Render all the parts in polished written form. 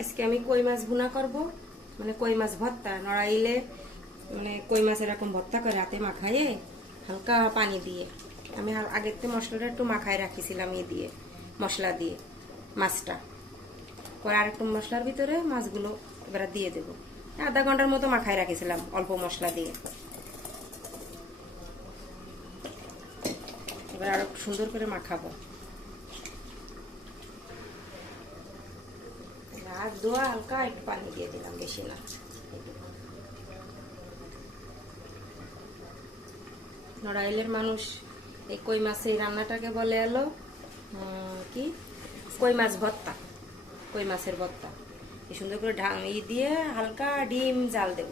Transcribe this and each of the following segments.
আজকে আমি কই মাছ ভুনা করব, মানে কই মাছ ভর্তা। নড়াইলে মানে কই মাছ এরকম ভর্তা করে রাতে মাখাইয়ে হালকা পানি দিয়ে আমি আগের থেকে মশলাটা একটু মাখায় রাখিছিলাম দিয়ে মশলা দিয়ে মাছটা পরে আরেকটু মশলার ভিতরে মাছগুলো এবার দিয়ে দেব। আধা ঘন্টার মতো মাখায় রাখিছিলাম অল্প মশলা দিয়ে। এবার আরো সুন্দর করে মাখাবো। হাত ধোয়া হালকা একটু পানি দিয়ে দিলাম, বেশি না। নড়াইলের মানুষ এই কই মাছের রান্নাটাকে বলে এলো কি কই মাছ ভর্তা, কই মাছের ভর্তা। এই সুন্দর করে দিয়ে হালকা ডিম জাল দেব।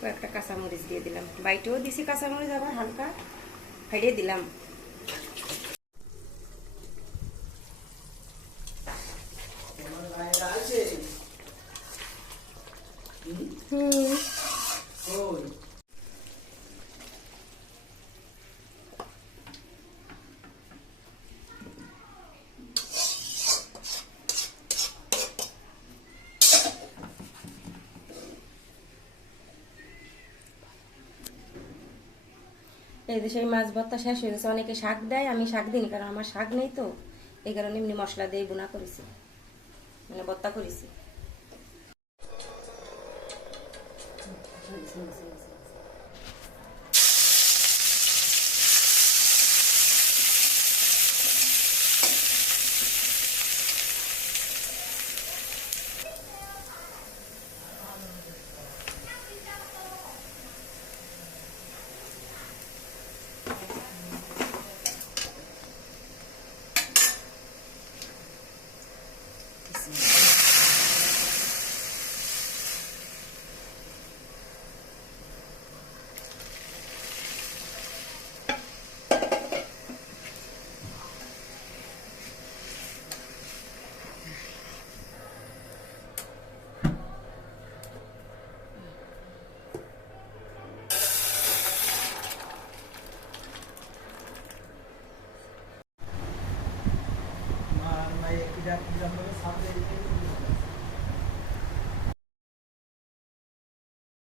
কয়েকটা কাঁচামরিচ দিয়ে দিলাম, বাইটেও দিছি কাঁচামরিচ, আবার হালকা ফেড়ে দিলাম। এই যে সেই মাছ ভর্তা শেষ হয়ে গেছে। অনেকে শাক দেয়, আমি শাক দিইনি, কারণ আমার শাক নেই তো, এই কারণে এমনি মশলা দিয়ে বোনা করেছি, মানে ভর্তা করেছি।